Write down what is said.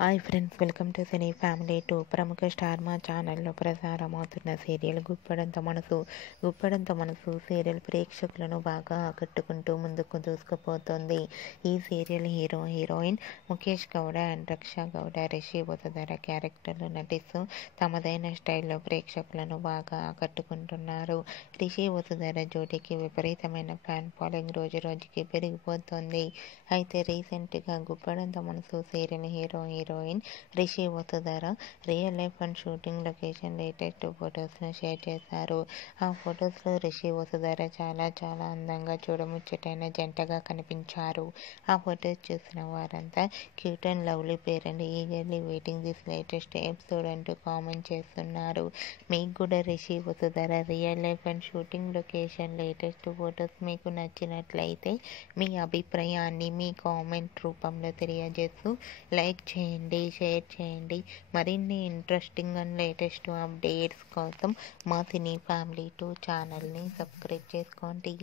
Hi friends, welcome to cine family 2. ప్రముఖ star మా ఛానల్లో ప్రసారమవుతున్న సీరియల్ గుప్పెడంత మనసు సీరియల్ ప్రేక్షకులను బాగా ఆకట్టుకుంటూ ముందుకు దూసుకుపోతుంది. ఈ serial heroine Mukesh Gowda and Raksha Gowda Rishi Vasudhara క్యారెక్టర్లు నటిస్తూ తమదైన స్టైల్లో ప్రేక్షకులను బాగా ఆకట్టుకుంటున్నారు. రిషి వసుధర జోడీకి విపరీతమైన ఫ్యాన్ ఫాలోయింగ్ రోజు రోజుకి పెరిగిపోతుంది. అయితే రీసెంట్గా Guppedantha Manasu serial heroine Rishi Vasudhara real life and shooting location latest ఫొటోస్ను షేర్ చేశారు. ఆ ఫొటోస్లో రిషి వసుధర చాలా అందంగా చూడముచ్చటైన జంటగా కనిపించారు. ఆ ఫొటోస్ చూసిన వారంతా cute and lovely pair and eagerly waiting this latest episode అంటూ కామెంట్ చేస్తున్నారు. మీకు కూడా Rishi Vasudhara real life and shooting location latest photos మీకు నచ్చినట్లయితే మీ అభిప్రాయాన్ని మీ కామెంట్ రూపంలో తెలియజేస్తూ లైక్ చేయండి, షేర్ చేయండి. మరిన్ని ఇంట్రెస్టింగ్ అండ్ లేటెస్ట్ అప్డేట్స్ కోసం మా సినీ ఫ్యామిలీ 2 ఛానల్ని సబ్స్క్రైబ్ చేసుకోండి.